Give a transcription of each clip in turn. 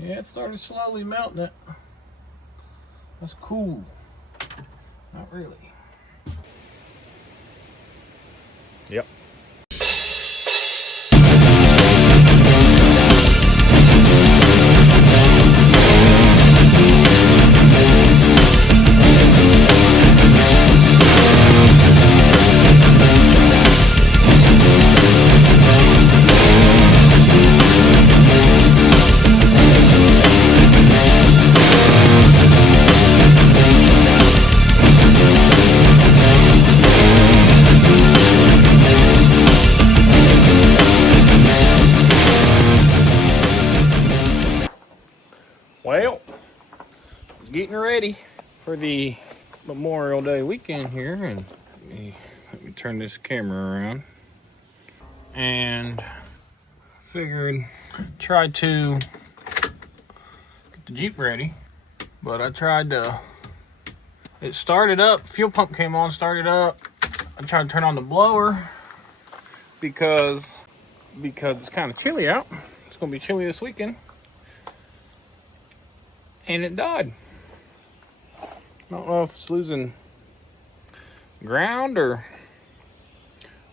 Yeah, it started slowly melting it. That's cool. Not really. Yep. Well, getting ready for the Memorial Day weekend here, and let me turn this camera around. And figured try to get the Jeep ready, but I tried to. It started up. Fuel pump came on, started up. I tried to turn on the blower because it's kind of chilly out. It's gonna be chilly this weekend. And it died. I don't know if it's losing ground or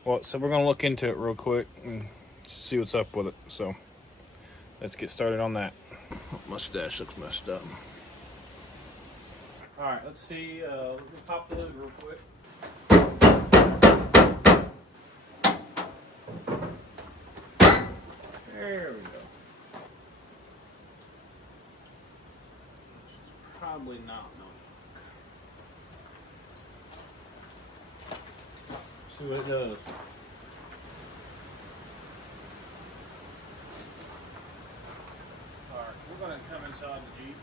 what, so we're gonna look into it real quick and see what's up with it. So let's get started on that. Mustache looks messed up. All right, let's see. Let me pop the hood real quick. There we go. Probably not. No. See what it does. Alright, we're going to come inside the Jeep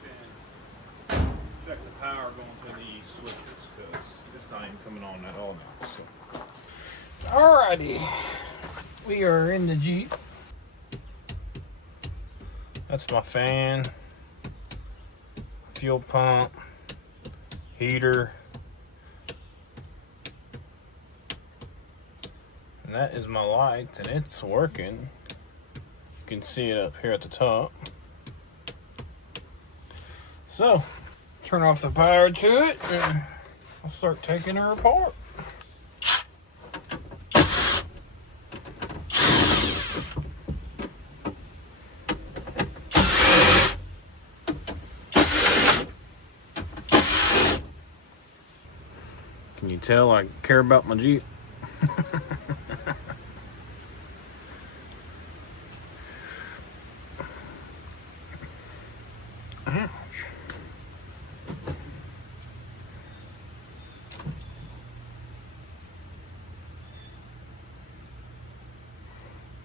and check the power going to the switches because it's not even coming on at all now. So. Alrighty, we are in the Jeep. That's my fan, fuel pump, heater, and that is my lights, and it's working. You can see it up here at the top. So, turn off the power to it, and I'll start taking her apart. Can you tell I care about my Jeep? Ouch.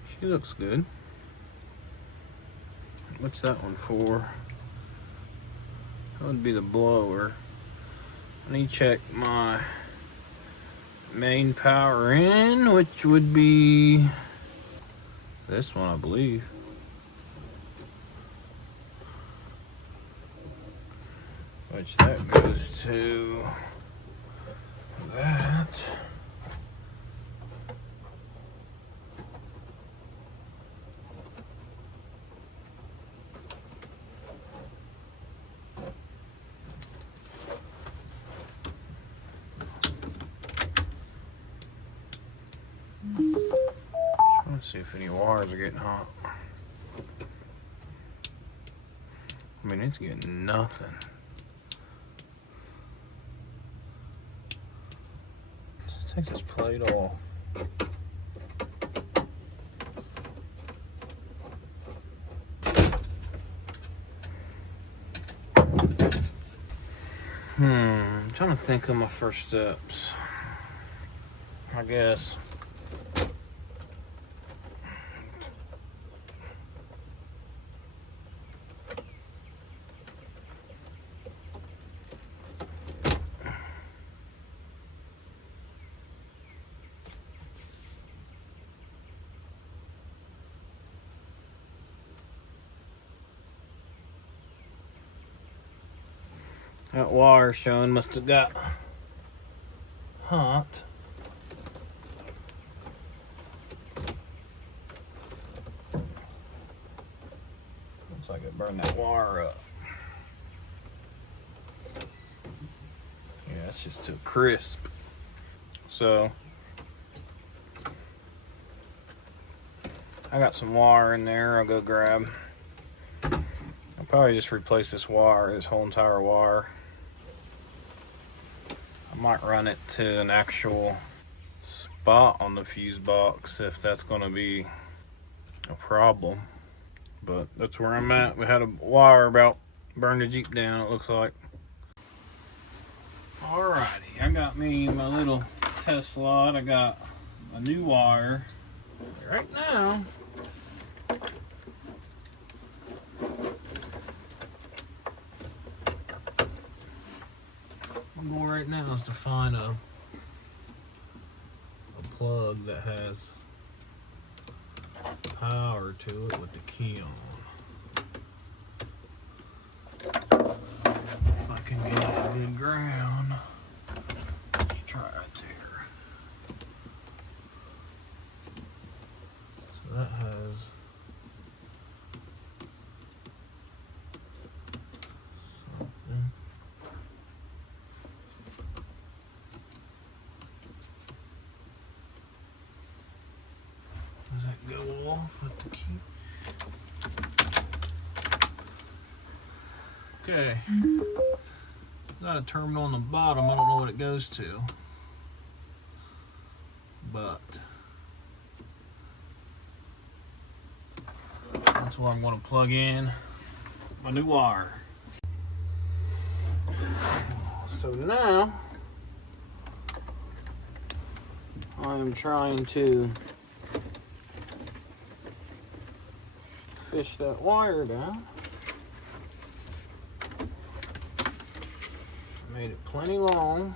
She looks good. What's that one for? That would be the blower. I need to check my main power in, which would be this one, I believe. Which that goes to that. Let's see if any wires are getting hot. I mean, it's getting nothing. Let's take this plate off. I'm trying to think of my first steps. I guess. That wire showing must have got hot. Looks like it burned that wire up. Yeah, it's just too crisp. So I got some wire in there I'll go grab. I'll probably just replace this wire, this whole entire wire. I might run it to an actual spot on the fuse box if that's going to be a problem. But that's where I'm at. We had a wire about burned the Jeep down, it looks like. Alrighty, I got me my little test slot. I got a new wire. Right now, my goal right now is to find a plug that has power to it with the key on. If I can get a good ground, let's try right there. So that has something. Does that go off with the key? Okay. Got a terminal on the bottom. I don't know what it goes to, but that's what I'm going to plug in my new wire. So now I'm trying to fish that wire down. Made it plenty long.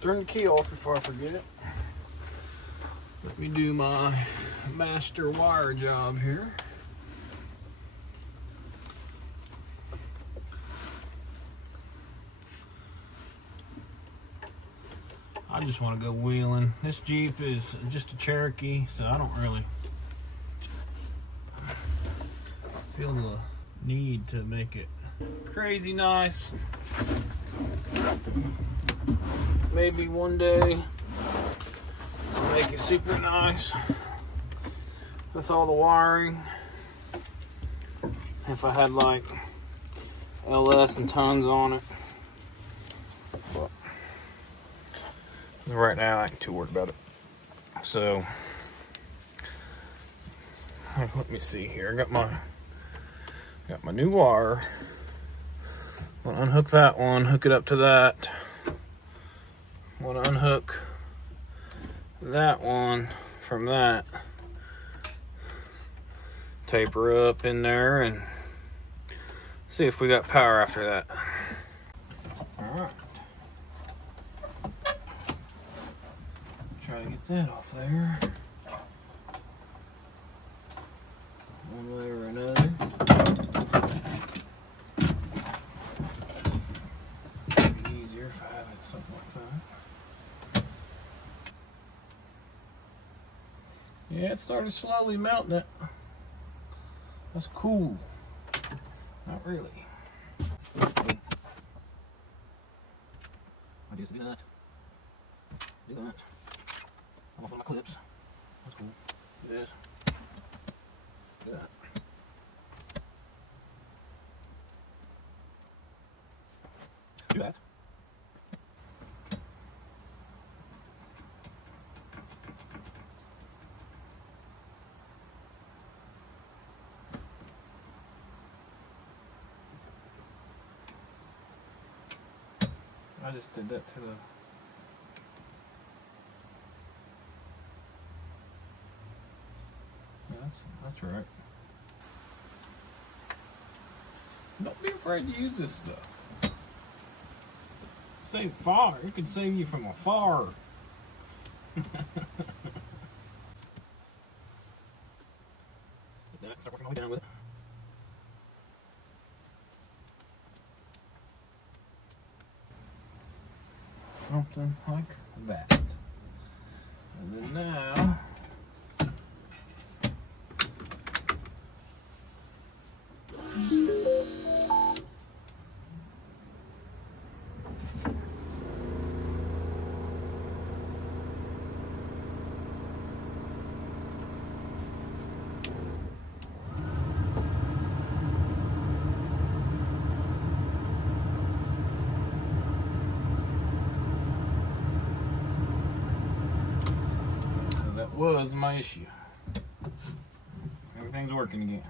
Turn the key off before I forget it. Let me do my master wire job here. I just want to go wheeling. This Jeep is just a Cherokee, so I don't really feel the need to make it crazy nice. Maybe one day I'll make it super nice with all the wiring. If I had like LS and tons on it. But right now I ain't too worried about it. So let me see here. I got my new wire. I'm gonna unhook that one, hook it up to that. I'm gonna unhook that one from that. Taper up in there and see if we got power after that. Alright. Try to get that off there. One way or another. Easier if I had something like that. Yeah, it started slowly melting it. That's cool. Not really. I just do that. Do that. I'm off on my clips. That's cool. Do this. Do that. Do that. I just did that to the... Yeah, that's right. Don't be afraid to use this stuff. Save fire. It can save you from a fire. Start working all the way down with it. Something like that. And then now was my issue. Everything's working again.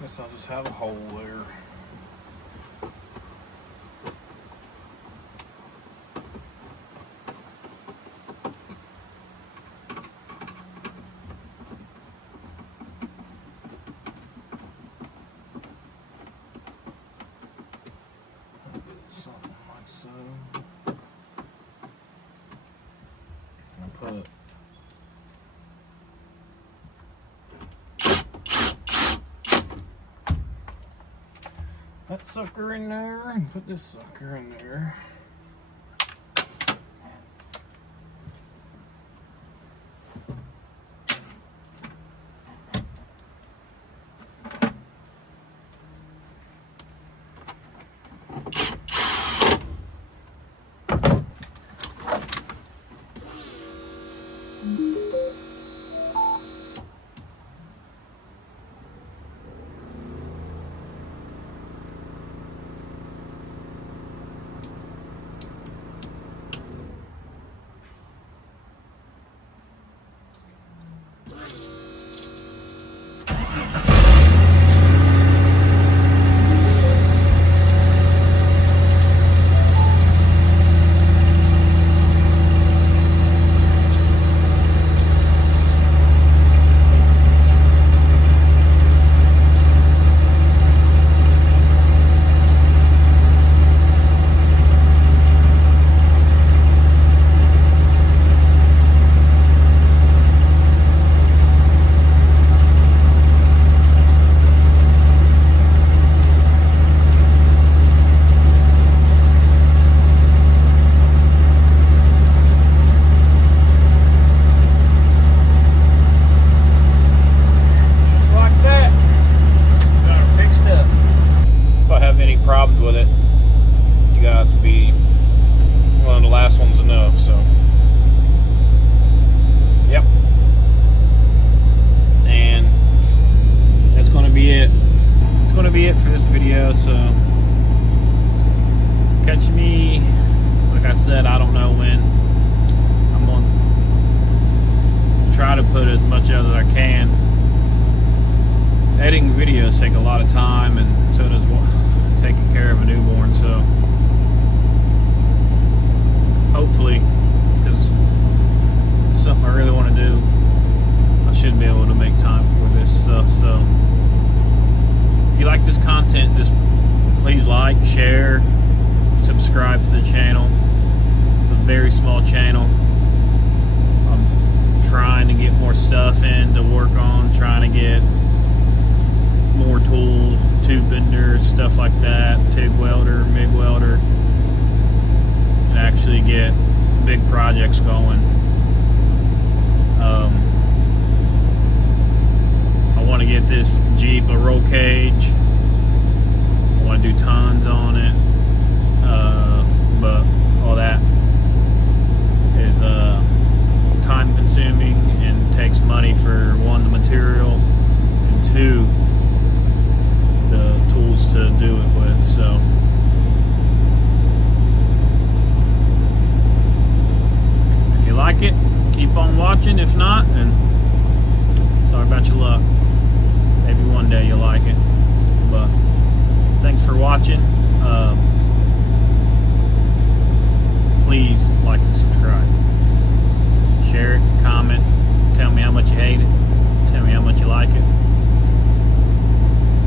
Guess I'll just have a hole there. Something like so. And put that sucker in there and put this sucker in there. Problems with it, you got to be one of the last ones to know. So yep, and that's going to be it. It's going to be it for this video. So catch me, like I said, I don't know when. I'm going to try to put as much out as I can. Editing videos take a lot of time, and so does taking care of a newborn, so hopefully, because it's something I really want to do, I should be able to make time for this stuff. So if you like this content, just please like, share, subscribe to the channel. It's a very small channel. I'm trying to get more stuff in to work on, trying to get more tools, tube bender, stuff like that, TIG welder, MIG welder, and actually get big projects going. I want to get this Jeep a roll cage. I want to do tons on it, but all that is time consuming and takes money for one, the material, and two, the tools to do it with. So if you like it, keep on watching. If not, then sorry about your luck. Maybe one day you'll like it. But thanks for watching. Please like and subscribe, share it, comment, tell me how much you hate it, tell me how much you like it.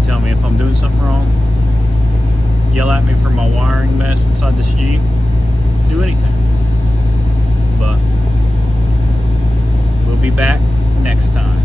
Tell me if I'm doing something wrong. Yell at me for my wiring mess inside this Jeep. Do anything. But we'll be back next time.